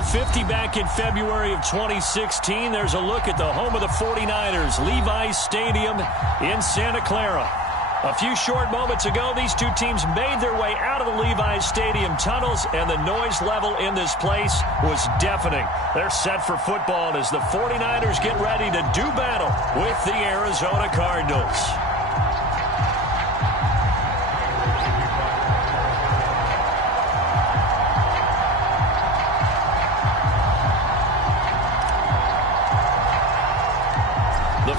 Bill 50 back in February of 2016. There's a look at the home of the 49ers, Levi's Stadium in Santa Clara. A few short moments ago, these two teams made their way out of the Levi's Stadium tunnels, and the noise level in this place was deafening. They're set for football as the 49ers get ready to do battle with the Arizona Cardinals.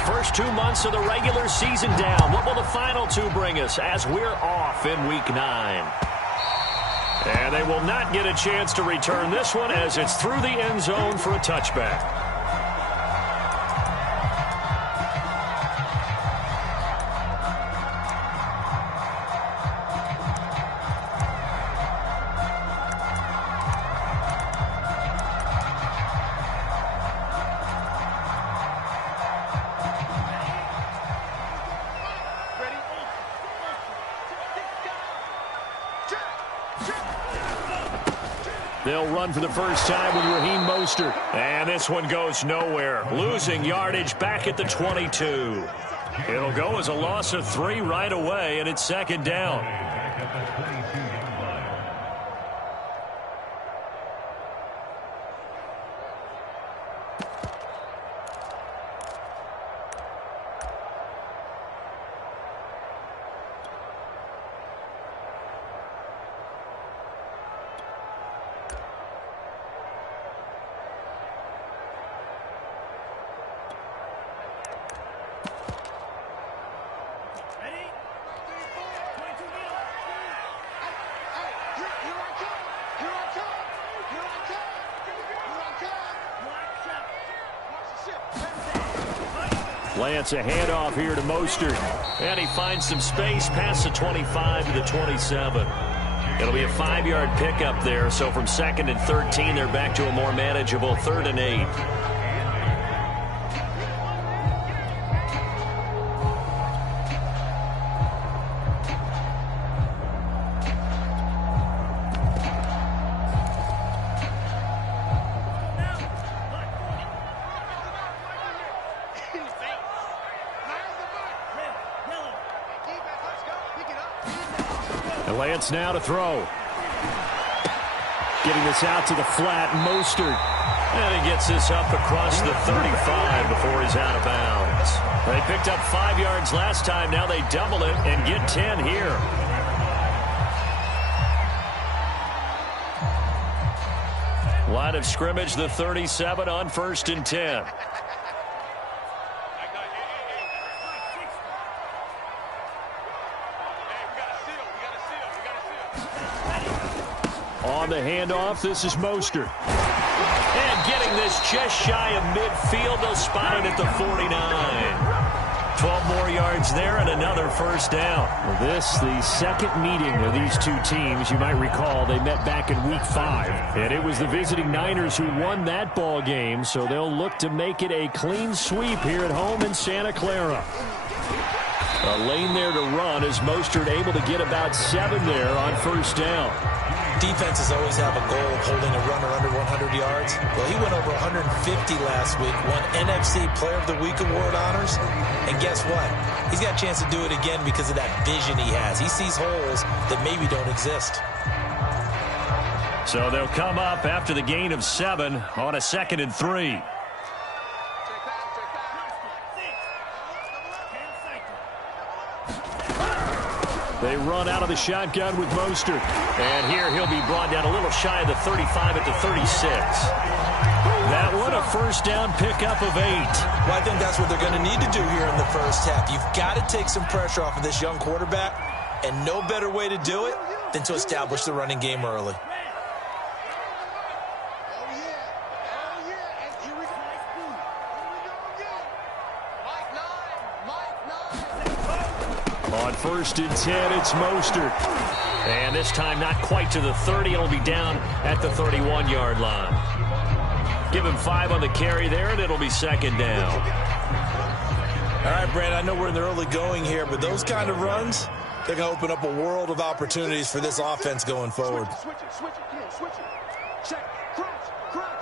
First 2 months of the regular season down. What will the final two bring us as we're off in Week 9? And they will not get a chance to return this one as it's through the end zone for a touchback. They'll run for the first time with Raheem Mostert. And this one goes nowhere. Losing yardage back at the 22. It'll go as a loss of 3 right away, and it's second down. Lance, a handoff here to Mostert. And he finds some space past the 25 to the 27. It'll be a 5-yard pickup there. So from 2nd and 13, they're back to a more manageable 3rd and 8. Lance now to throw. Getting this out to the flat, Mostert. And he gets this up across the 35 before he's out of bounds. They picked up 5 yards last time. Now they double it and get 10 here. Line of scrimmage, the 37 on 1st and 10. On the handoff, this is Mostert. And getting this just shy of midfield, they'll spot it at the 49. 12 more yards there and another first down. Well, this, the second meeting of these two teams. You might recall they met back in Week 5. And it was the visiting Niners who won that ball game, so they'll look to make it a clean sweep here at home in Santa Clara. A lane there to run as Mostert able to get about 7 there on first down. Defenses always have a goal of holding a runner under 100 yards. Well, he went over 150 last week, won NFC Player of the Week award honors. And guess what? He's got a chance to do it again because of that vision he has. He sees holes that maybe don't exist. So they'll come up after the gain of 7 on a 2nd and 3. They run out of the shotgun with Mostert. And here he'll be brought down a little shy of the 35 at the 36. That one a first down pickup of 8. Well, I think that's what they're going to need to do here in the first half. You've got to take some pressure off of this young quarterback. And no better way to do it than to establish the running game early. On 1st and 10, it's Mostert. And this time not quite to the 30. It'll be down at the 31-yard line. Give him 5 on the carry there, and it'll be 2nd down. All right, Brad, I know we're in the early going here, but those kind of runs, they're going to open up a world of opportunities for this offense going forward. Switch it. Check. Crouch.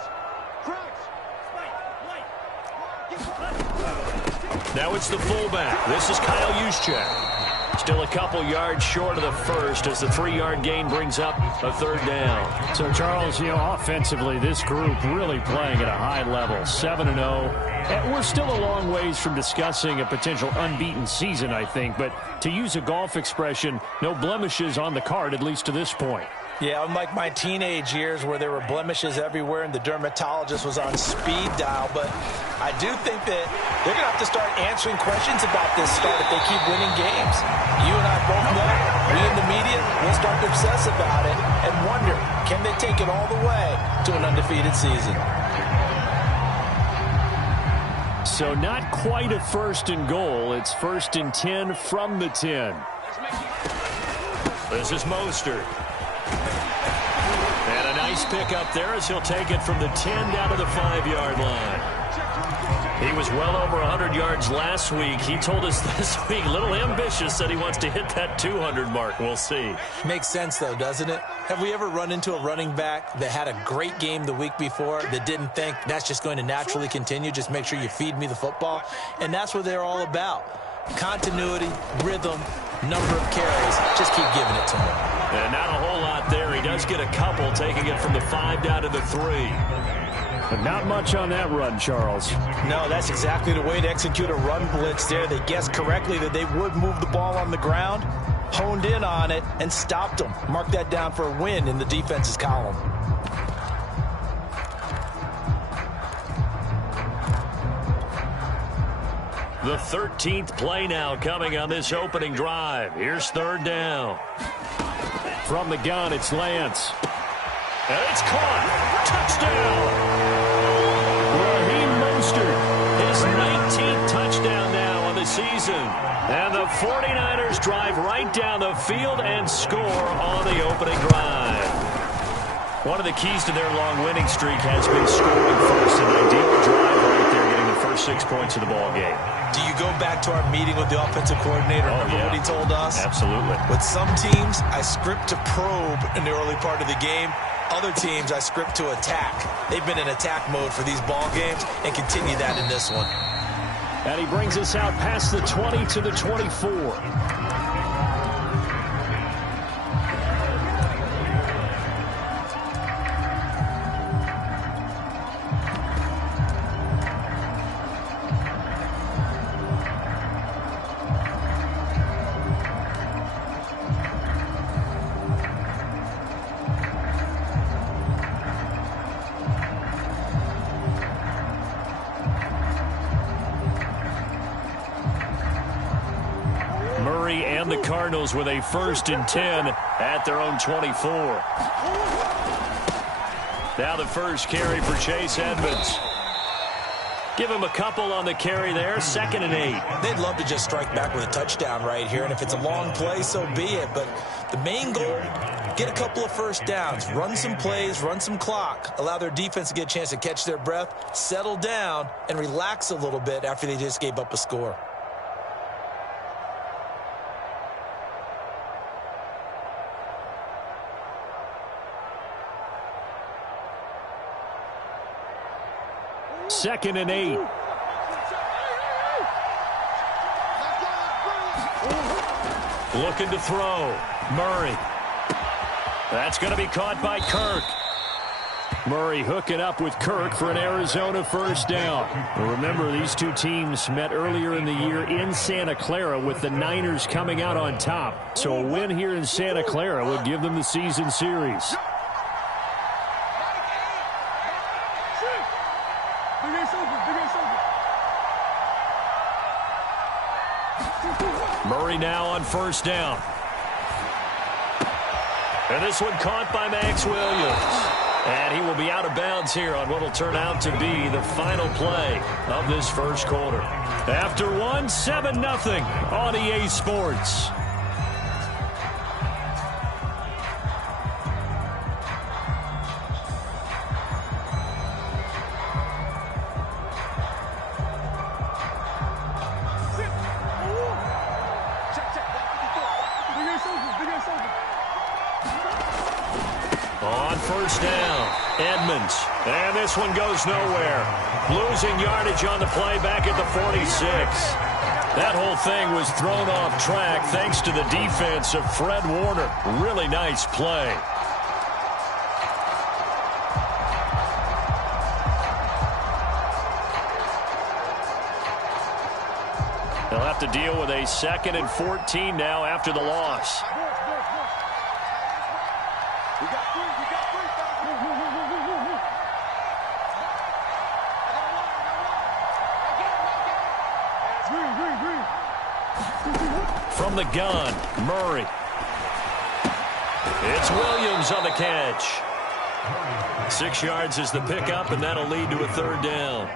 Now it's the fullback. This is Kyle Juszczyk. Still a couple yards short of the first as the 3-yard gain brings up a third down. So, Charles, offensively, this group really playing at a high level, 7-0. And we're still a long ways from discussing a potential unbeaten season, I think. But to use a golf expression, no blemishes on the card, at least to this point. Yeah, unlike my teenage years where there were blemishes everywhere and the dermatologist was on speed dial. But I do think that they're going to have to start answering questions about this start if they keep winning games. You and I both know, we in the media, we'll start to obsess about it and wonder, can they take it all the way to an undefeated season? So not quite a 1st and goal. It's 1st and 10 from the 10. This is Mostert. And a nice pick up there as he'll take it from the 10 down to the 5-yard line. He was well over 100 yards last week. He told us this week, a little ambitious, that he wants to hit that 200 mark. We'll see. Makes sense, though, doesn't it? Have we ever run into a running back that had a great game the week before that didn't think that's just going to naturally continue? Just make sure you feed me the football. And that's what they're all about. Continuity, rhythm, number of carries. Just keep giving it to him. And not a whole lot there. He does get a couple, taking it from the 5 down to the 3. But not much on that run, Charles. No, that's exactly the way to execute a run blitz there. They guessed correctly that they would move the ball on the ground, honed in on it, and stopped them. Mark that down for a win in the defense's column. The 13th play now coming on this opening drive. Here's 3rd down. From the gun, it's Lance. And it's caught. Touchdown. Raheem Mostert. His 19th touchdown now on the season. And the 49ers drive right down the field and score on the opening drive. One of the keys to their long winning streak has been scoring first. An ideal drive right there, getting the first 6 points of the ball game. Do you go back to our meeting with the offensive coordinator? Remember what he told us? Absolutely. With some teams, I script to probe in the early part of the game. Other teams, I script to attack. They've been in attack mode for these ball games and continue that in this one. And he brings us out past the 20 to the 24. And the Cardinals with a 1st and 10 at their own 24. Now the first carry for Chase Edmonds. Give him a couple on the carry there. 2nd and 8. They'd love to just strike back with a touchdown right here. And if it's a long play, so be it. But the main goal, get a couple of first downs. Run some plays, run some clock. Allow their defense to get a chance to catch their breath, settle down, and relax a little bit after they just gave up a score. Second and 8. Looking to throw. Murray. That's going to be caught by Kirk. Murray hooking up with Kirk for an Arizona 1st down. Remember, these two teams met earlier in the year in Santa Clara with the Niners coming out on top. So a win here in Santa Clara would give them the season series. Murray now on 1st down. And this one caught by Max Williams. And he will be out of bounds here on what will turn out to be the final play of this first quarter. After one, 7-0 on EA Sports. On 1st down, Edmonds. And this one goes nowhere. Losing yardage on the play back at the 46. That whole thing was thrown off track thanks to the defense of Fred Warner. Really nice play. They'll have to deal with a 2nd and 14 now after the loss. From the gun, Murray. It's Williams on the catch. 6 yards is the pickup, and that'll lead to a 3rd down.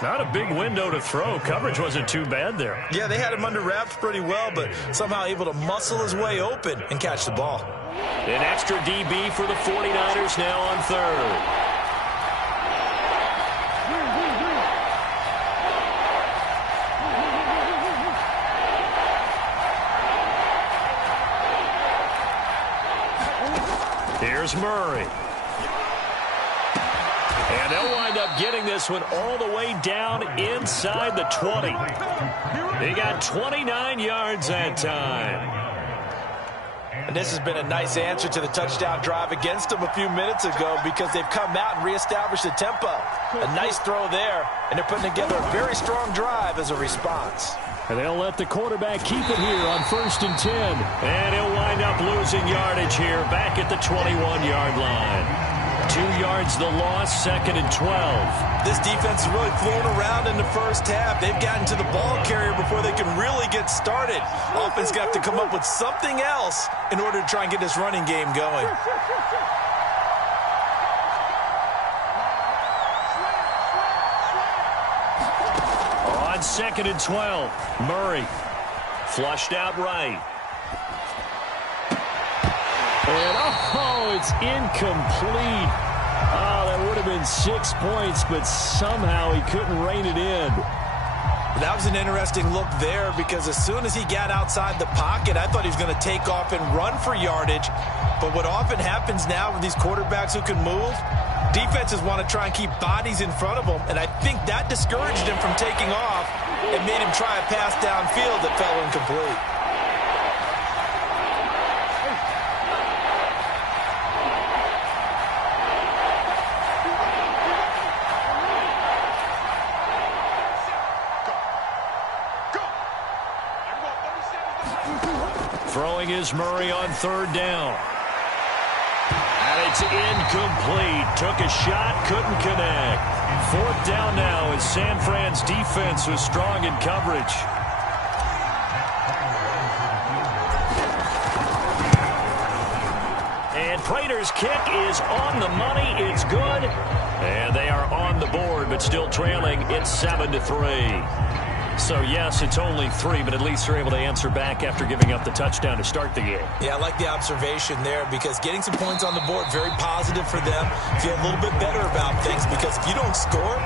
Not a big window to throw. Coverage wasn't too bad there. Yeah, they had him under wraps pretty well, but somehow able to muscle his way open and catch the ball. An extra DB for the 49ers now on 3rd. Here's Murray. And they'll wind up getting this one all the way down inside the 20. They got 29 yards that time. And this has been a nice answer to the touchdown drive against them a few minutes ago because they've come out and reestablished the tempo. A nice throw there, and they're putting together a very strong drive as a response. And they'll let the quarterback keep it here on 1st and 10. And he'll wind up losing yardage here back at the 21-yard line. 2 yards the loss, 2nd and 12. This defense is really flown around in the first half. They've gotten to the ball carrier before they can really get started. Offense got to come up with something else in order to try and get this running game going. On 2nd and 12, Murray flushed out right. And, it's incomplete. Oh, that would have been 6 points, but somehow he couldn't rein it in. That was an interesting look there because as soon as he got outside the pocket, I thought he was going to take off and run for yardage. But what often happens now with these quarterbacks who can move, defenses want to try and keep bodies in front of them, and I think that discouraged him from taking off and made him try a pass downfield that fell incomplete. Throwing is Murray on 3rd down. And it's incomplete. Took a shot, couldn't connect. 4th down now as San Fran's defense was strong in coverage. And Prater's kick is on the money. It's good. And they are on the board, but still trailing. It's 7-3. So, yes, it's only 3, but at least they're able to answer back after giving up the touchdown to start the game. Yeah, I like the observation there because getting some points on the board, very positive for them. Feel a little bit better about things because if you don't score,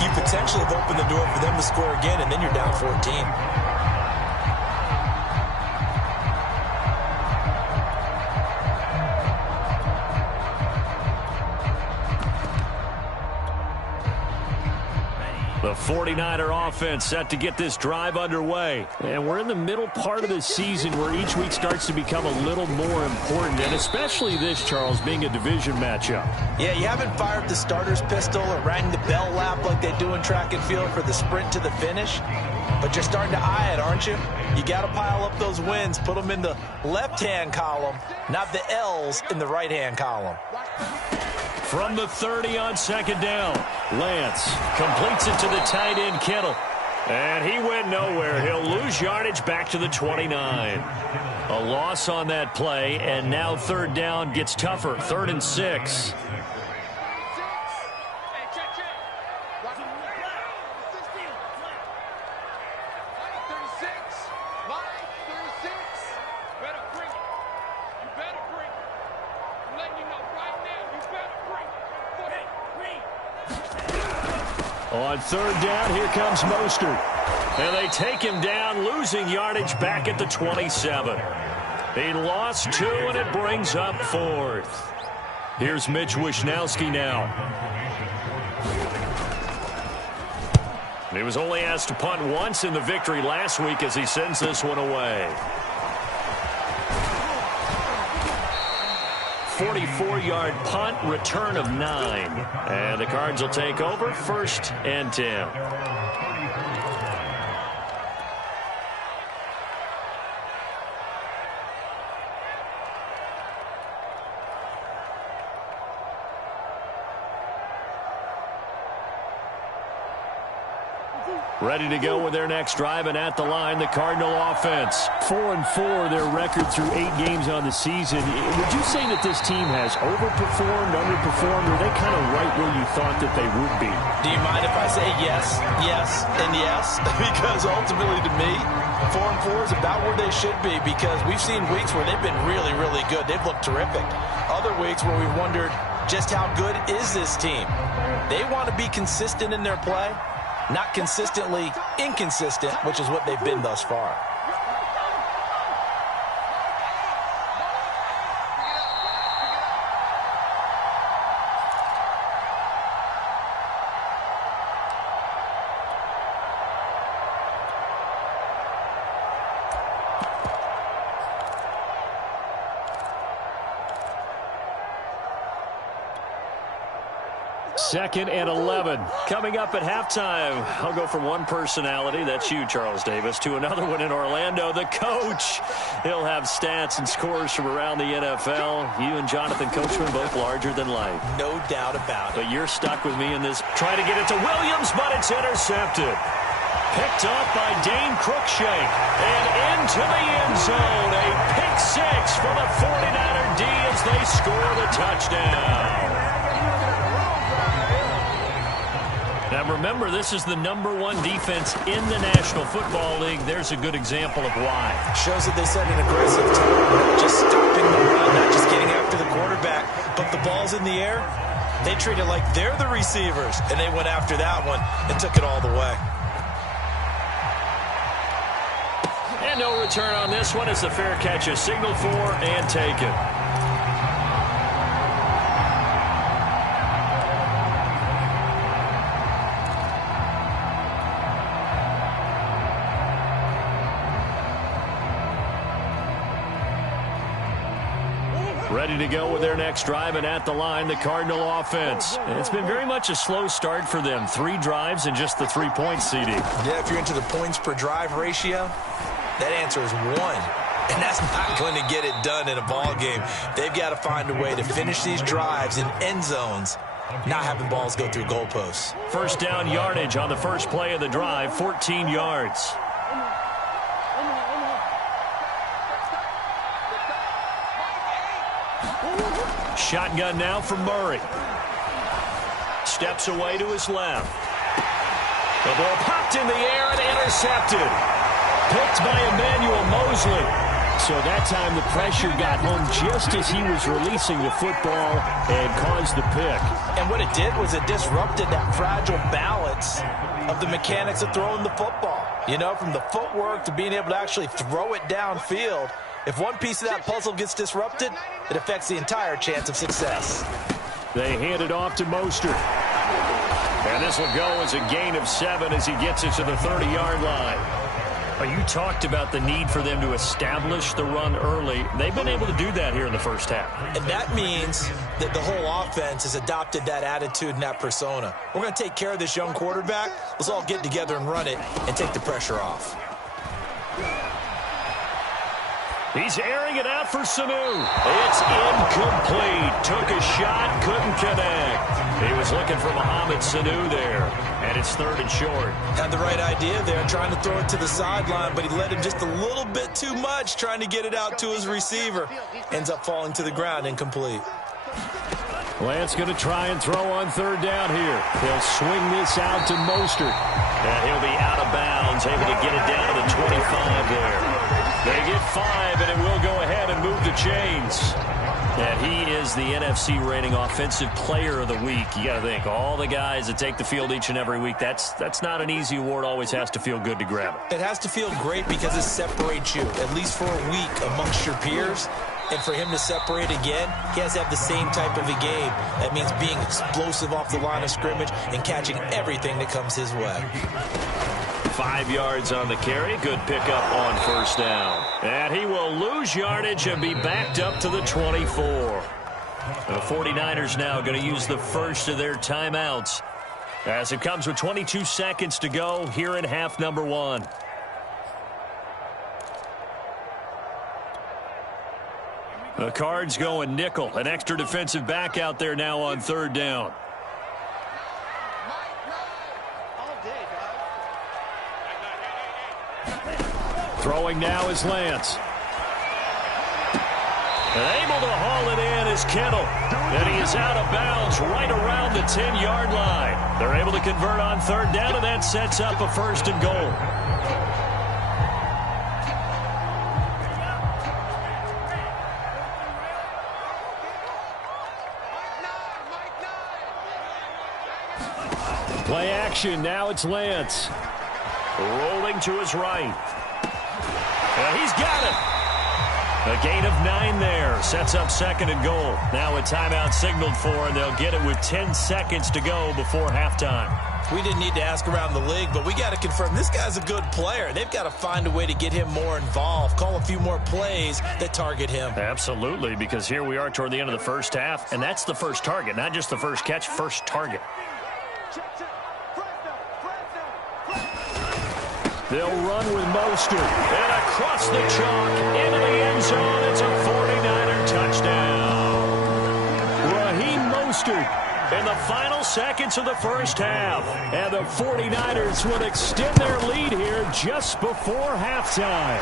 you potentially have opened the door for them to score again, and then you're down 14. The 49er offense set to get this drive underway. And we're in the middle part of the season where each week starts to become a little more important, and especially this, Charles, being a division matchup. Yeah, you haven't fired the starter's pistol or rang the bell lap like they do in track and field for the sprint to the finish, but you're starting to eye it, aren't you? You got to pile up those wins, put them in the left-hand column, not the L's in the right-hand column. From the 30 on 2nd down, Lance completes it to the tight end Kittle. And he went nowhere. He'll lose yardage back to the 29. A loss on that play, and now 3rd down gets tougher. 3rd and 6. On 3rd down, here comes Mostert. And they take him down, losing yardage back at the 27. He lost 2, and it brings up 4th. Here's Mitch Wishnowsky now. He was only asked to punt once in the victory last week as he sends this one away. 44-yard punt, return of 9. And the Cards will take over, 1st and 10. Ready to go with their next drive, and at the line, the Cardinal offense. 4-4, their record through 8 games on the season. Would you say that this team has overperformed, underperformed, or are they kind of right where you thought that they would be? Do you mind if I say yes, yes, and yes? Because ultimately, to me, 4-4 is about where they should be, because we've seen weeks where they've been really, really good. They've looked terrific. Other weeks where we've wondered just how good is this team. They want to be consistent in their play. Not consistently inconsistent, which is what they've been thus far. Second and 11. Coming up at halftime, I'll go from one personality, that's you, Charles Davis, to another one in Orlando, the coach. He'll have stats and scores from around the NFL. You and Jonathan Coachman both larger than life. No doubt about it. But you're stuck with me in this. Trying to get it to Williams, but it's intercepted. Picked off by Dane Cruikshank. And into the end zone. A pick 6 for the 49er D as they score the touchdown. Now remember, this is the #1 defense in the National Football League. There's a good example of why. Shows that they set an aggressive tone, not just stopping the run, not just getting after the quarterback, but the ball's in the air. They treat it like they're the receivers, and they went after that one and took it all the way. And no return on this one as the fair catch is signaled for and taken. Ready to go with their next drive, and at the line, the Cardinal offense. It's been very much a slow start for them. 3 drives and just the 3 points, CD. Yeah, if you're into the points per drive ratio, that answer is 1. And that's not going to get it done in a ball game. They've got to find a way to finish these drives in end zones, not having balls go through goalposts. First down yardage on the first play of the drive, 14 yards. Shotgun now from Murray. Steps away to his left. The ball popped in the air and intercepted. Picked by Emmanuel Mosley. So that time the pressure got home just as he was releasing the football and caused the pick. And what it did was it disrupted that fragile balance of the mechanics of throwing the football. You know, from the footwork to being able to actually throw it downfield. If one piece of that puzzle gets disrupted, it affects the entire chance of success. They hand it off to Mostert. And this will go as a gain of 7 as he gets it to the 30-yard line. You talked about the need for them to establish the run early. They've been able to do that here in the first half. And that means that the whole offense has adopted that attitude and that persona. We're going to take care of this young quarterback. Let's all get together and run it and take the pressure off. He's airing it out for Sanu. It's incomplete. Took a shot, couldn't connect. He was looking for Mohamed Sanu there. And it's 3rd and short. Had the right idea there, trying to throw it to the sideline, but he let him just a little bit too much, trying to get it out to his receiver. Ends up falling to the ground, incomplete. Lance going to try and throw on 3rd down here. He'll swing this out to Mostert. And he'll be out of bounds, able to get it down to the 25 there. They get 5, and it will go ahead and move the chains. And he is the NFC rating Offensive Player of the Week. You got to think, all the guys that take the field each and every week, that's not an easy award. Always has to feel good to grab it. It has to feel great because it separates you, at least for a week, amongst your peers. And for him to separate again, he has to have the same type of a game. That means being explosive off the line of scrimmage and catching everything that comes his way. 5 yards on the carry. Good pickup on first down. And he will lose yardage and be backed up to the 24. The 49ers now going to use the first of their timeouts as it comes with 22 seconds to go here in half number 1. The Cards going nickel. An extra defensive back out there now on third down. Throwing now is Lance. And able to haul it in is Kittle. And he is out of bounds right around the 10-yard line. They're able to convert on third down, and that sets up a first and goal. Play action. Now it's Lance. Rolling to his right. And he's got it. A gain of 9 there. Sets up second and goal. Now a timeout signaled for, and they'll get it with 10 seconds to go before halftime. We didn't need to ask around the league, but we got to confirm this guy's a good player. They've got to find a way to get him more involved, call a few more plays that target him. Absolutely, because here we are toward the end of the first half, and that's the first target, not just the first catch, first target. They'll run with Mostert. And across the chalk into the end zone. It's a 49er touchdown. Raheem Mostert in the final seconds of the first half. And the 49ers will extend their lead here just before halftime.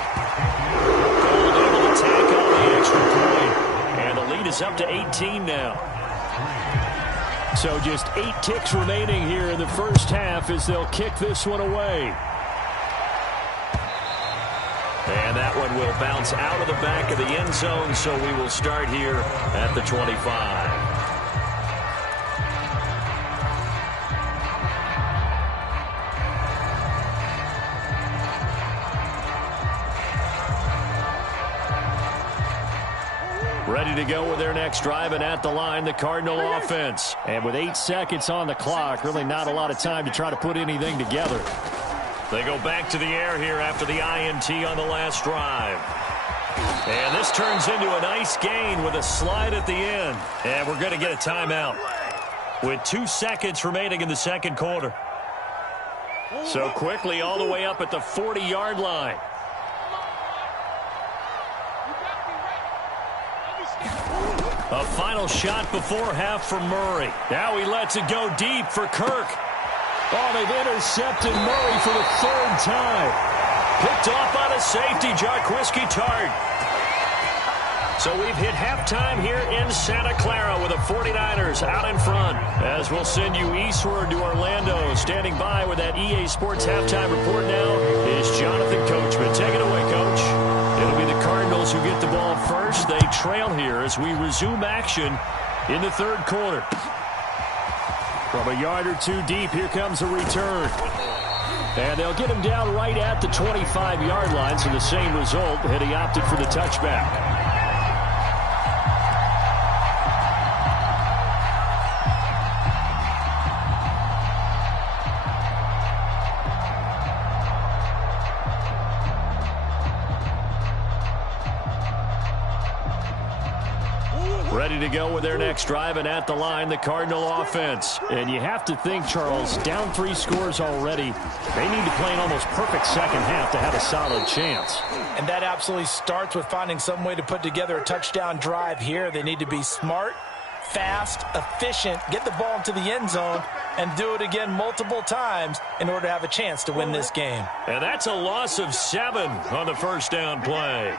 Gold able to tack on the extra point. And the lead is up to 18 now. So just 8 ticks remaining here in the first half as they'll kick this one away. And that one will bounce out of the back of the end zone, so we will start here at the 25. Ready to go with their next drive, and at the line, the Cardinal offense. And with 8 seconds on the clock, really not a lot of time to try to put anything together. They go back to the air here after the INT on the last drive. And this turns into a nice gain with a slide at the end. And we're going to get a timeout with 2 seconds remaining in the second quarter. So quickly all the way up at the 40-yard line. A final shot before half for Murray. Now he lets it go deep for Kirk. Oh, they've intercepted Murray for the 3rd time. Picked off on a safety, Jarquiski Tart. So we've hit halftime here in Santa Clara with the 49ers out in front. As we'll send you eastward to Orlando. Standing by with that EA Sports halftime report now is Jonathan Coachman. Take it away, Coach. It'll be the Cardinals who get the ball first. They trail here as we resume action in the 3rd quarter. From a yard or 2 deep, here comes a return. And they'll get him down right at the 25-yard line, so the same result, and he opted for the touchback. Ready to go with their next drive, and at the line, the Cardinal offense. And you have to think, Charles, down 3 scores already. They need to play an almost perfect second half to have a solid chance. And that absolutely starts with finding some way to put together a touchdown drive here. They need to be smart, fast, efficient, get the ball into the end zone, and do it again multiple times in order to have a chance to win this game. And that's a loss of 7 on the first down play.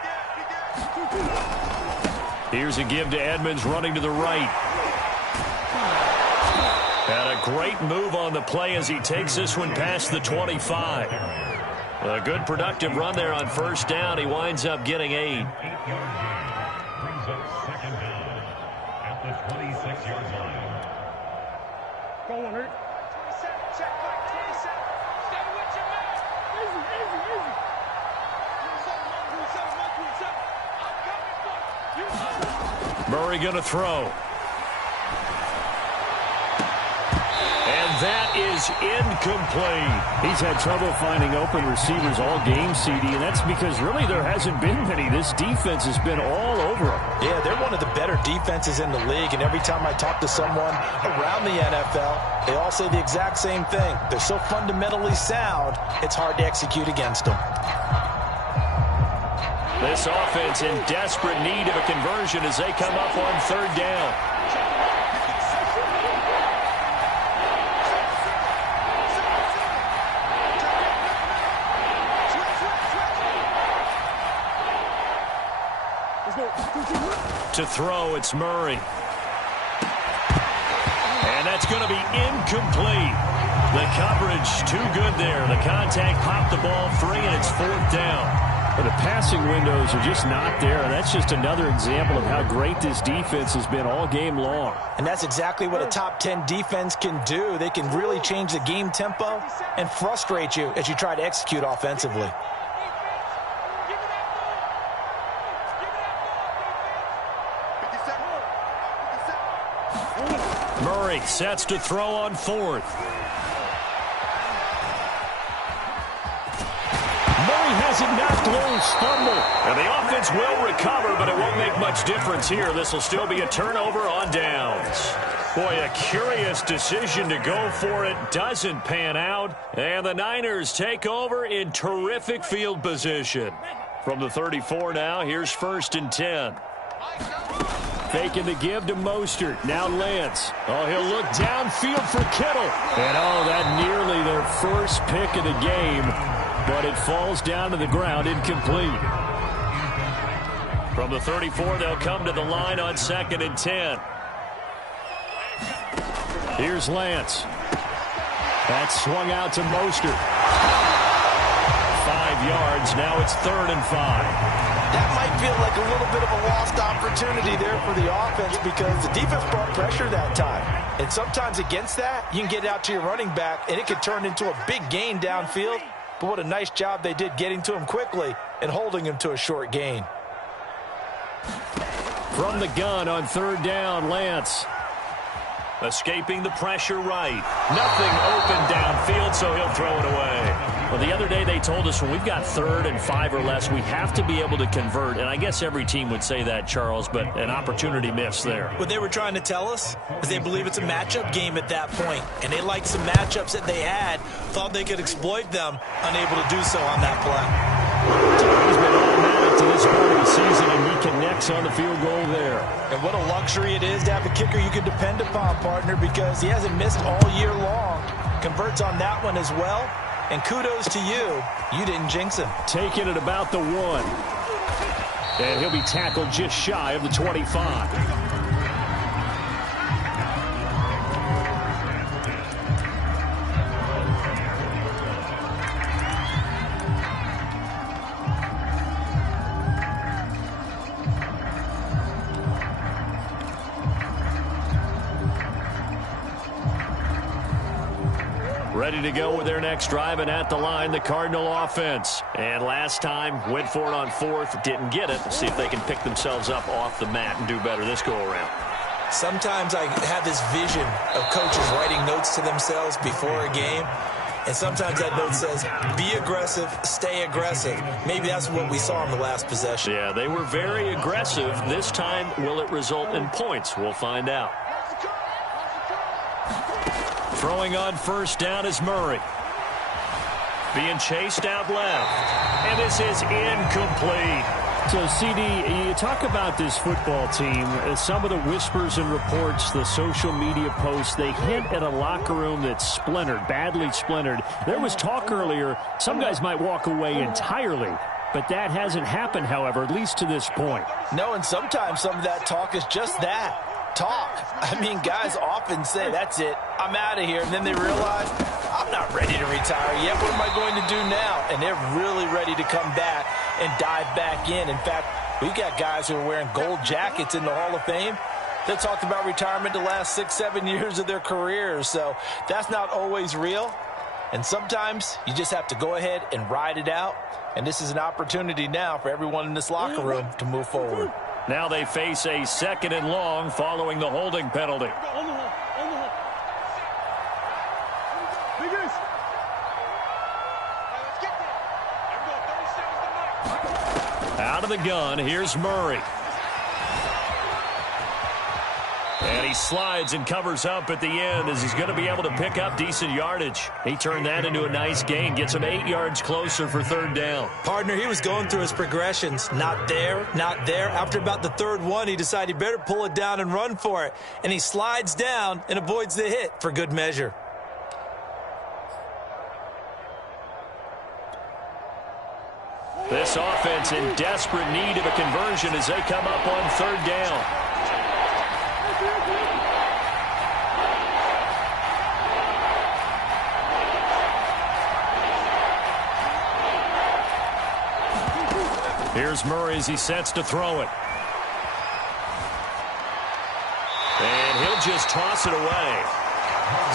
Here's a give to Edmonds running to the right. And a great move on the play as he takes this one past the 25. A good productive run there on first down. He winds up getting 8. Brings up second down at the 26-yard line. Go on, Hurt. 27, check back, 27. Stay with your man. Easy, easy, easy. 27, 127, 127. I'm coming for you. Murray going to throw. And that is incomplete. He's had trouble finding open receivers all game, CD, and that's because really there hasn't been many. This defense has been all over them. Yeah, they're one of the better defenses in the league, and every time I talk to someone around the NFL, they all say the exact same thing. They're so fundamentally sound, it's hard to execute against them. This offense in desperate need of a conversion as they come up on third down. To throw, it's Murray. And that's going to be incomplete. The coverage too good there. The contact popped the ball free, and it's fourth down. But the passing windows are just not there, and that's just another example of how great this defense has been all game long. And that's exactly what a top 10 defense can do. They can really change the game tempo and frustrate you as you try to execute offensively. Murray sets to throw on fourth. Murray has it knocked loose, fumble. And the offense will recover, but it won't make much difference here. This will still be a turnover on downs. Boy, a curious decision to go for it. Doesn't pan out. And the Niners take over in terrific field position. From the 34 now, here's 1st and 10. Faking the give to Mostert. Now Lance. Oh, he'll look downfield for Kittle. And oh, that nearly their first pick of the game. But it falls down to the ground, incomplete. From the 34, they'll come to the line on 2nd and 10. Here's Lance. That's swung out to Mostert. 5 yards. Now it's 3rd and 5. That might feel like a little bit of a lost opportunity there for the offense because the defense brought pressure that time. And sometimes against that, you can get out to your running back, and it could turn into a big gain downfield. But what a nice job they did getting to him quickly and holding him to a short gain. From the gun on 3rd down, Lance. Escaping the pressure right. Nothing open downfield, so he'll throw it away. Well, the other day they told us when we've got 3rd and 5 or less, we have to be able to convert. And I guess every team would say that, Charles, but an opportunity missed there. What they were trying to tell us is they believe it's a matchup game at that point. And they liked some matchups that they had, thought they could exploit them, unable to do so on that play. He's been automatic to this point of the season, and he connects on the field goal there. And what a luxury it is to have a kicker you can depend upon, partner, because he hasn't missed all year long. Converts on that one as well. And kudos to you. You didn't jinx him. Taking it about the 1. And he'll be tackled just shy of the 25. Ready to go with their next drive, and at the line, the Cardinal offense. And last time, went for it on 4th, didn't get it. We'll see if they can pick themselves up off the mat and do better this go-around. Sometimes I have this vision of coaches writing notes to themselves before a game, and sometimes that note says, be aggressive, stay aggressive. Maybe that's what we saw in the last possession. Yeah, they were very aggressive. This time, will it result in points? We'll find out. Throwing on 1st down is Murray. Being chased out left. And this is incomplete. So, CD, you talk about this football team. Some of the whispers and reports, the social media posts, they hint at a locker room that's splintered, badly splintered. There was talk earlier, some guys might walk away entirely. But that hasn't happened, however, at least to this point. No, and sometimes some of that talk is just that. Talk. I mean, guys often say, that's it, I'm out of here. And then they realize, I'm not ready to retire yet. What am I going to do now? And they're really ready to come back and dive back in. In fact, we've got guys who are wearing gold jackets in the Hall of Fame. They talked about retirement the last 6-7 years of their careers. So that's not always real. And sometimes you just have to go ahead and ride it out. And this is an opportunity now for everyone in this locker room to move forward. Now they face a 2nd and long following the holding penalty. Out of the gun, here's Murray. And he slides and covers up at the end as he's going to be able to pick up decent yardage. He turned that into a nice gain, gets him 8 yards closer for 3rd down. Partner, he was going through his progressions. Not there, not there. After about the 3rd one, he decided he better pull it down and run for it. And he slides down and avoids the hit for good measure. This offense in desperate need of a conversion as they come up on 3rd down. Here's Murray as he sets to throw it. And he'll just toss it away.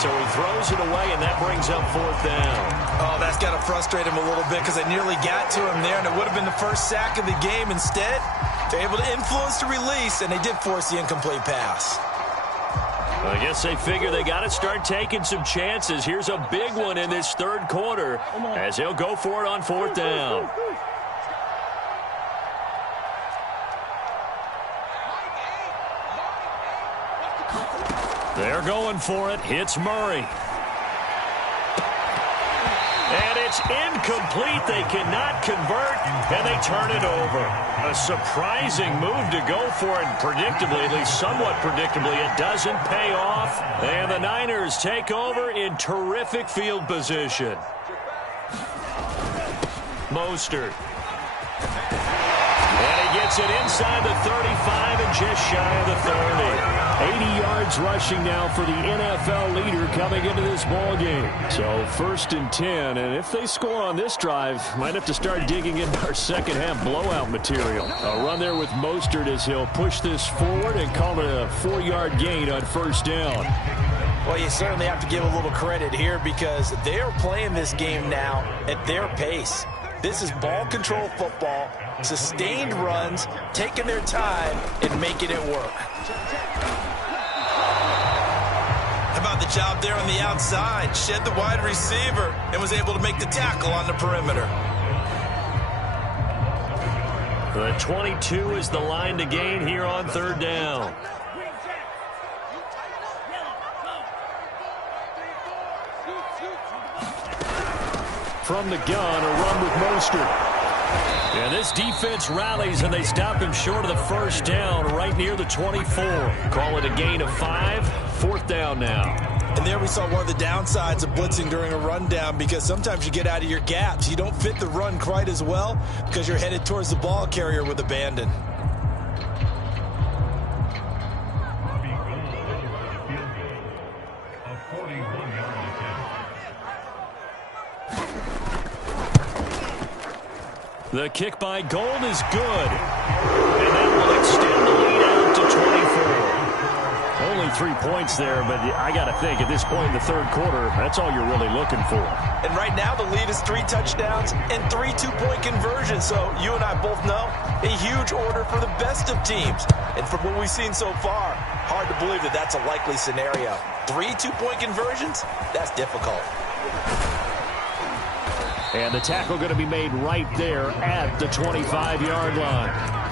So he throws it away, and that brings up 4th down. Oh, that's got to frustrate him a little bit because they nearly got to him there, and it would have been the first sack of the game. Instead, they're able to influence the release, and they did force the incomplete pass. I guess they figure they got to start taking some chances. Here's a big one in this 3rd quarter as he'll go for it on 4th down. They're going for it. Hits Murray. And it's incomplete. They cannot convert, and they turn it over. A surprising move to go for it. Predictably, at least somewhat predictably, it doesn't pay off. And the Niners take over in terrific field position. Mostert. And he gets it inside the 35 and just shy of the 30. 80 yards rushing now for the NFL leader coming into this ball game. So 1st and 10, and if they score on this drive, might have to start digging into our second half blowout material. A run there with Mostert as he'll push this forward and call it a 4-yard gain on 1st down. Well, you certainly have to give a little credit here because they are playing this game now at their pace. This is ball control football, sustained runs, taking their time and making it work. How about the job there on the outside? Shed the wide receiver and was able to make the tackle on the perimeter. The 22 is the line to gain here on 3rd down. From the gun, a run with Mostert. And this defense rallies, and they stop him short of the 1st down right near the 24. Call it a gain of 5. 4th down now. And there we saw one of the downsides of blitzing during a rundown because sometimes you get out of your gaps. You don't fit the run quite as well because you're headed towards the ball carrier with abandon. The kick by Gold is good. And that will extend the lead out to 24. Only 3 points there, but I got to think at this point in the 3rd quarter, that's all you're really looking for. And right now the lead is 3 touchdowns and 3 two-point conversions. So you and I both know a huge order for the best of teams. And from what we've seen so far, hard to believe that that's a likely scenario. 3 two-point conversions? That's difficult. And the tackle going to be made right there at the 25-yard line.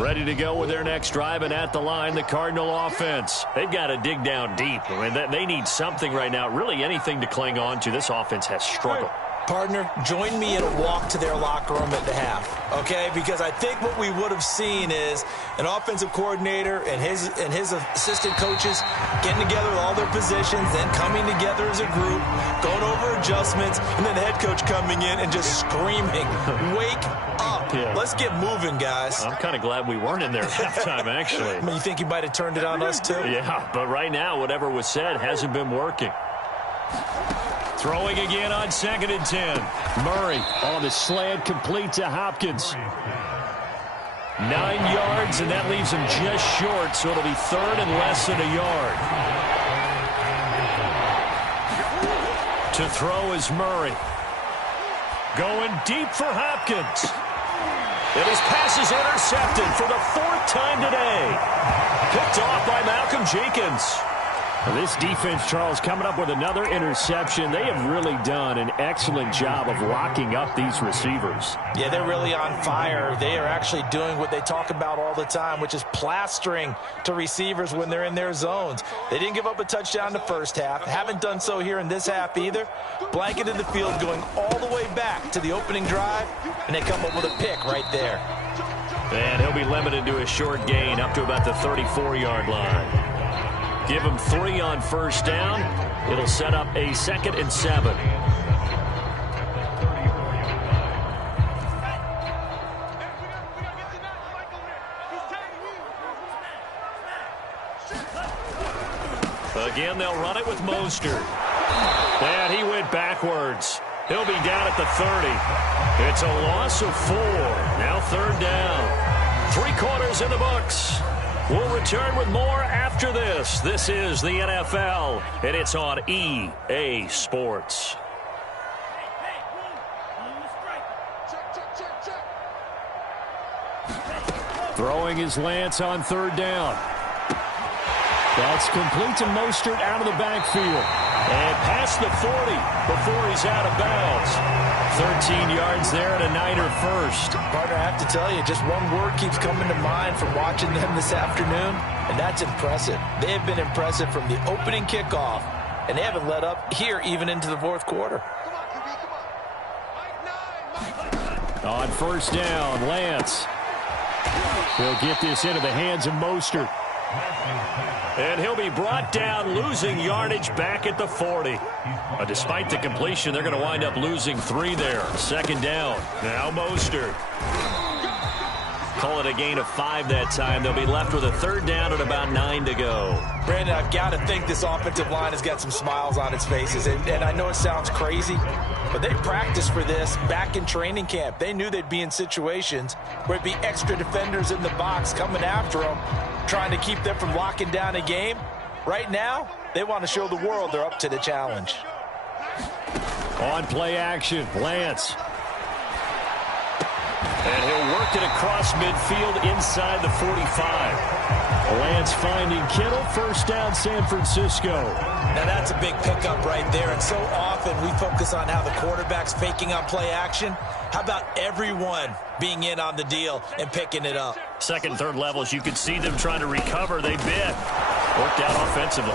Ready to go with their next drive, and at the line, the Cardinal offense. They've got to dig down deep. I mean, they need something right now, really anything to cling on to. This offense has struggled. Partner, join me in a walk to their locker room at the half, okay? Because I think what we would have seen is an offensive coordinator and his assistant coaches getting together with all their positions, then coming together as a group, going over adjustments, and then the head coach coming in and just screaming, wake up. Yeah. Let's get moving, guys. I'm kind of glad we weren't in there at halftime, actually. I mean, you think you might have turned it on us, too? Yeah, but right now, whatever was said hasn't been working. Throwing again on 2nd and 10. Murray on the slant, complete to Hopkins. 9 yards, and that leaves him just short, so it'll be third and less than a yard. To throw is Murray. Going deep for Hopkins. And his pass is intercepted for the 4th time today. Picked off by Malcolm Jenkins. This defense, Charles, coming up with another interception. They have really done an excellent job of locking up these receivers. Yeah, they're really on fire. They are actually doing what they talk about all the time, which is plastering to receivers when they're in their zones. They didn't give up a touchdown in the first half. Haven't done so here in this half either. Blanketed the field going all the way back to the opening drive, and they come up with a pick right there. And he'll be limited to a short gain up to about the 34-yard line. Give him 3 on first down. It'll set up a 2nd and 7. Again, they'll run it with Mostert. And he went backwards. He'll be down at the 30. It's a loss of 4. Now 3rd down. 3 quarters in the books. We'll return with more after this. This is the NFL, and it's on EA Sports. Throwing is Lance on 3rd down. That's complete to Mostert out of the backfield. And past the 40 before he's out of bounds. 13 yards there and a Niner first. Partner, I have to tell you, just one word keeps coming to mind from watching them this afternoon, and that's impressive. They have been impressive from the opening kickoff, and they haven't let up here even into the 4th quarter. On first down, Lance. He'll get this into the hands of Mostert. And he'll be brought down, losing yardage back at the 40. Despite the completion, they're going to wind up losing 3 there. 2nd down. Now Mostert. Call it a gain of 5 that time. They'll be left with a 3rd down and about 9 to go. Brandon, I've got to think this offensive line has got some smiles on its faces. And I know it sounds crazy, but they practiced for this back in training camp. They knew they'd be in situations where it'd be extra defenders in the box coming after them, trying to keep them from locking down a game. Right now, they want to show the world they're up to the challenge. On play action, Lance. And he'll work it across midfield inside the 45. Lance finding Kittle, 1st down San Francisco. Now that's a big pickup right there, and so often we focus on how the quarterback's faking on play action. How about everyone being in on the deal and picking it up? 2nd, 3rd levels, you could see them trying to recover. They bit. Worked out offensively.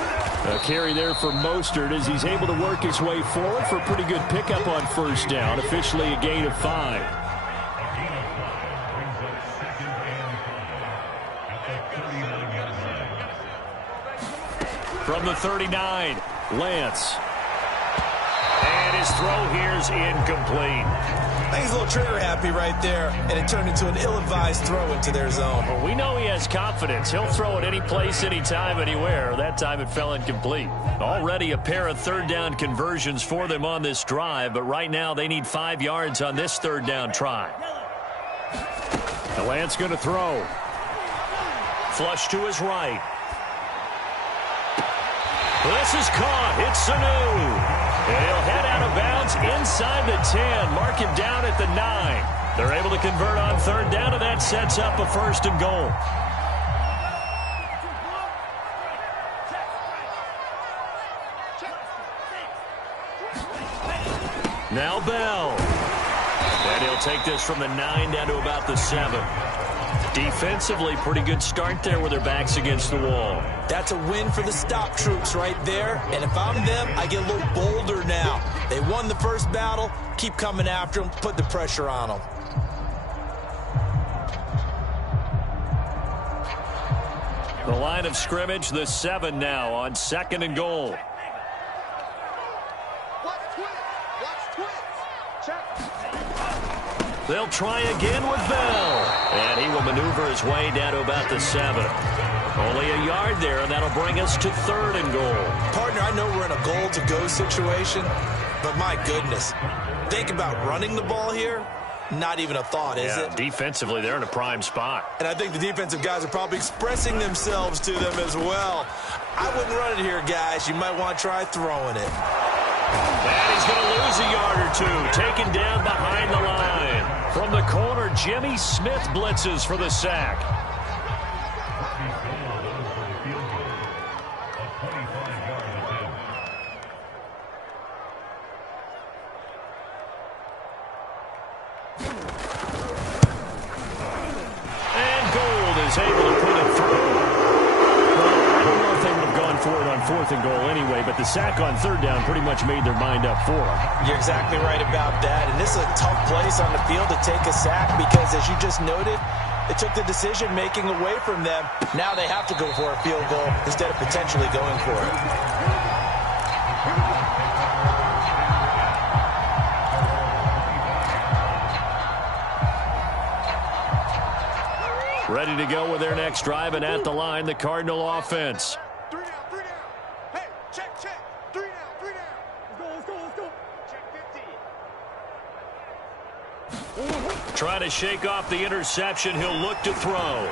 A carry there for Mostert as he's able to work his way forward for a pretty good pickup on 1st down. Officially a gain of 5. From the 39, Lance. And his throw here's incomplete. I think he's a little trigger happy right there, and it turned into an ill-advised throw into their zone. Well, we know he has confidence. He'll throw it any place, anytime, anywhere. That time it fell incomplete. Already a pair of 3rd down conversions for them on this drive, but right now they need 5 yards on this 3rd down try. The Lance going to throw. Flush to his right. This is caught. It's Sanu. And he'll head out of bounds inside the 10. Mark him down at the 9. They're able to convert on 3rd down, and that sets up a 1st and goal. Now Bell. And he'll take this from the 9 down to about the 7. Defensively, pretty good start there with their backs against the wall. That's a win for the stop troops right there. And if I'm them, I get a little bolder now. They won the first battle. Keep coming after them. Put the pressure on them. The line of scrimmage, the 7 now on 2nd and goal. They'll try again with Bell. And he will maneuver his way down to about the 7. Only a yard there, and that'll bring us to 3rd and goal. Partner, I know we're in a goal-to-go situation, but my goodness, think about running the ball here. Not even a thought, is it? Defensively, they're in a prime spot. And I think the defensive guys are probably expressing themselves to them as well. I wouldn't run it here, guys. You might want to try throwing it. And he's going to lose a yard or two. Taken down behind the line. From the corner, Jimmy Smith blitzes for the sack. Able to put it through. Well, I don't know if they would have gone for it on 4th and goal anyway, but the sack on 3rd down pretty much made their mind up for them. You're exactly right about that, and this is a tough place on the field to take a sack because, as you just noted, it took the decision-making away from them. Now they have to go for a field goal instead of potentially going for it. Ready to go with their next drive, and at the line, the Cardinal offense. 3 down, 3 down. Hey, check. 3 down, 3 down. Let's go. Check 50. Trying to shake off the interception. He'll look to throw.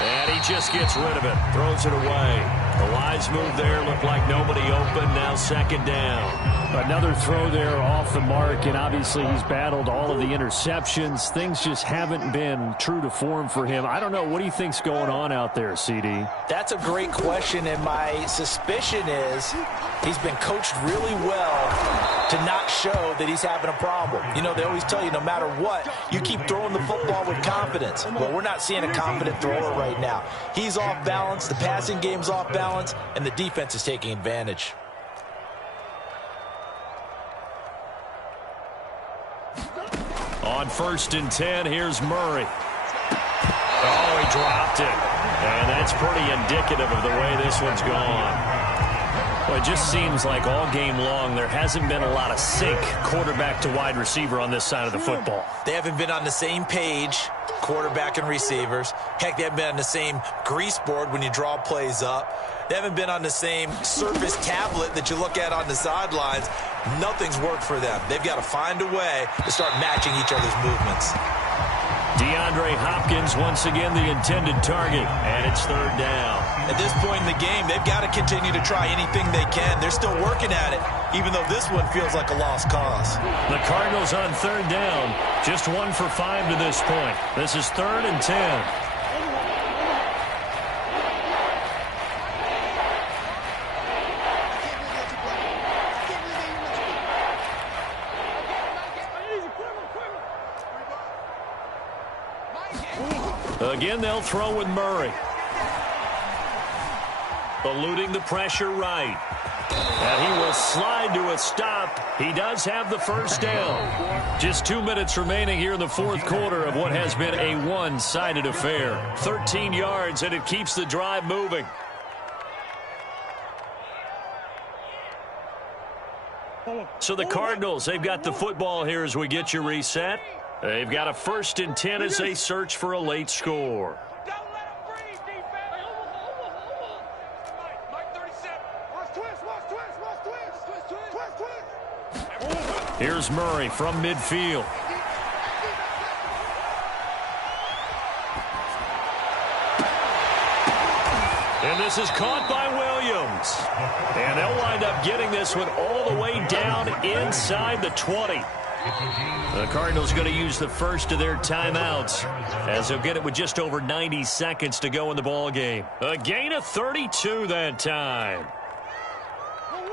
And he just gets rid of it. Throws it away. The wise move there. Looked like nobody open. Now 2nd down. Another throw there off the mark, and obviously he's battled all of the interceptions. Things just haven't been true to form for him. I don't know. What do you think's going on out there, CD? That's a great question, and my suspicion is he's been coached really well to not show that he's having a problem. You know, they always tell you no matter what, you keep throwing the football with confidence. Well, we're not seeing a confident thrower right now. He's off balance, the passing game's off balance, and the defense is taking advantage. On 1st and 10, here's Murray. Oh, he dropped it. And that's pretty indicative of the way this one's gone. Well, it just seems like all game long there hasn't been a lot of sync quarterback to wide receiver on this side of the football. They haven't been on the same page, quarterback and receivers. Heck, they haven't been on the same grease board when you draw plays up. They haven't been on the same Surface tablet that you look at on the sidelines. Nothing's worked for them. They've got to find a way to start matching each other's movements. DeAndre Hopkins once again the intended target, and it's 3rd down. At this point in the game, they've got to continue to try anything they can. They're still working at it, even though this one feels like a lost cause. The Cardinals on 3rd down, just 1 for 5 to this point. This is 3rd and 10. Again, they'll throw with Murray. Eluding the pressure right. And he will slide to a stop. He does have the 1st down. Just 2 minutes remaining here in the 4th quarter of what has been a one-sided affair. 13 yards, and it keeps the drive moving. So the Cardinals, they've got the football here as we get you reset. They've got a 1st and 10 as they search for a late score. Don't let him breathe, defense. Mike 37. Watch twist. Here's Murray from midfield. And this is caught by Williams. And they'll wind up getting this one all the way down inside the 20. The Cardinals going to use the first of their timeouts as they'll get it with just over 90 seconds to go in the ball game. A gain of 32 that time.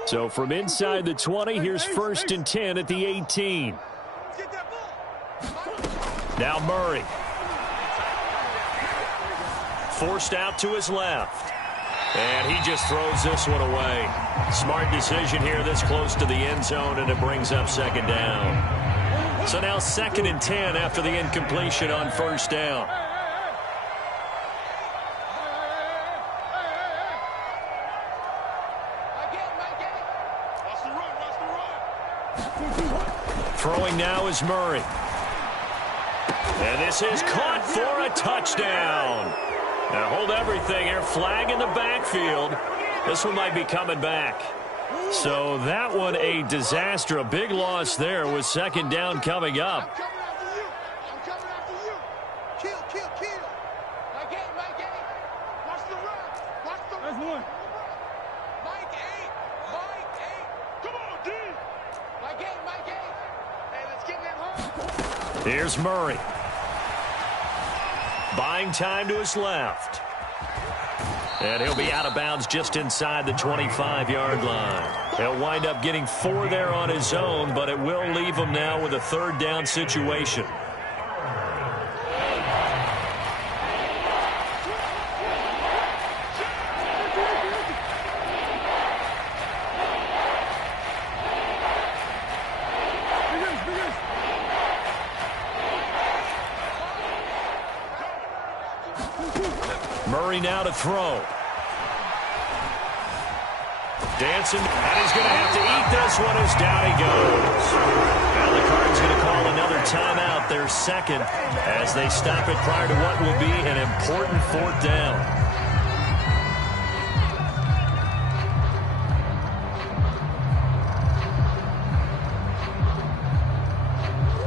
So from inside the 20, here's 1st and 10 at the 18. Now Murray. Forced out to his left. And he just throws this one away. Smart decision here this close to the end zone, and it brings up 2nd down. So now 2nd and 10 after the incompletion on 1st down. Throwing now is Murray. And this is caught for a touchdown. Now hold everything here. Flag in the backfield. This one might be coming back. So that one a disaster, a big loss there with second down coming up. I'm coming after you. I'm coming after you. Kill, kill, kill. My game, my game. Watch the run. Watch the run. That's one. Mike 8. Mike 8. Come on, D. My game, my game. Hey, let's get that home. Here's Murray. Buying time to his left. And he'll be out of bounds just inside the 25-yard line. He'll wind up getting 4 there on his own, but it will leave him now with a third down situation. Murray now to throw. Dancing, and he's going to have to eat this one as down he goes. Now the Cardinals going to call another timeout, their second, as they stop it prior to what will be an important fourth down.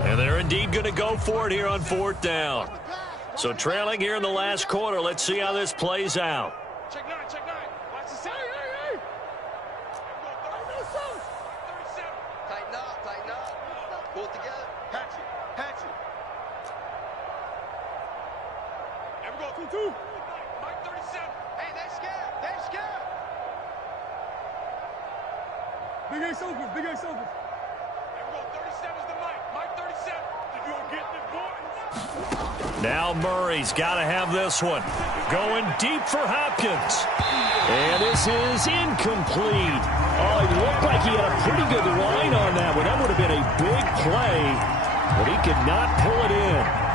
And they're indeed going to go for it here on fourth down. So trailing here in the last quarter. Let's see how this plays out. Check 9, check 9. Watch the side. Hey. Tighten up. Pull it together. Hatch it. And we go 2-2. Mike 37. Hey, they're scared. Big Ace open. And we go 37's the Mike 37. Did you get this boy? Now Murray's got to have this one. Going deep for Hopkins. And this is incomplete. Oh, it looked like he had a pretty good line on that one. That would have been a big play, but he could not pull it in.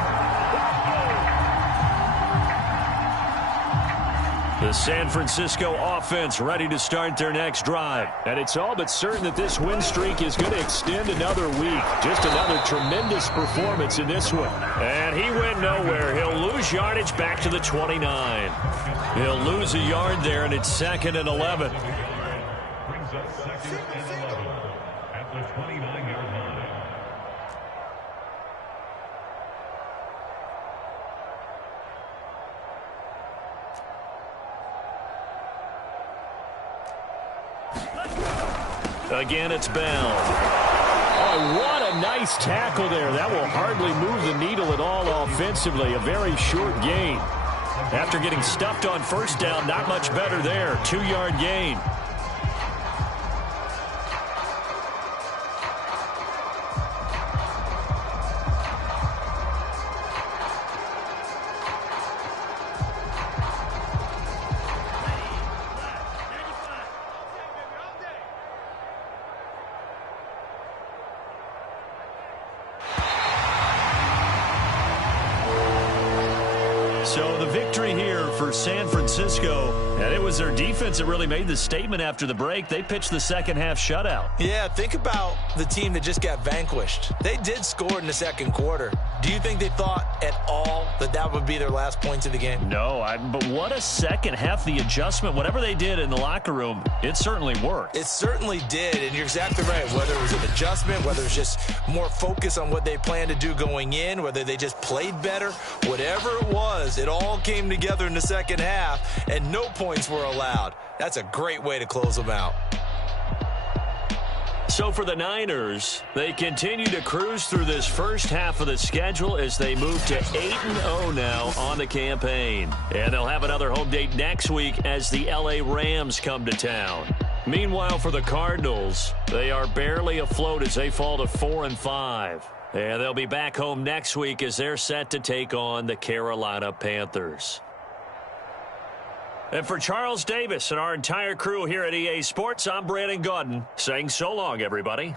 The San Francisco offense ready to start their next drive. And it's all but certain that this win streak is going to extend another week. Just another tremendous performance in this one. And he went nowhere. He'll lose yardage back to the 29. He'll lose a yard there, and it's 2nd and 11. Brings up 2nd and 11 at the 29-yard line. Again, it's Bell. Oh, what a nice tackle there. That will hardly move the needle at all offensively. A very short gain. After getting stuffed on first down, not much better there. 2-yard gain. So the victory here for San Francisco, and it was their defense that really made the statement after the break. They pitched the second half shutout. Yeah, think about the team that just got vanquished. They did score in the second quarter. Do you think they thought at all that that would be their last points of the game? No, but what a second half. The adjustment, whatever they did in the locker room, it certainly worked. It certainly did, and you're exactly right. Whether it was an adjustment, whether it was just more focus on what they planned to do going in, whether they just played better, whatever it was, it all came together in the second half, and no points were allowed. That's a great way to close them out. So for the Niners, they continue to cruise through this first half of the schedule as they move to 8-0 now on the campaign. And they'll have another home date next week as the LA Rams come to town. Meanwhile, for the Cardinals, they are barely afloat as they fall to 4-5. And they'll be back home next week as they're set to take on the Carolina Panthers. And for Charles Davis and our entire crew here at EA Sports, I'm Brandon Gaudin saying so long, everybody.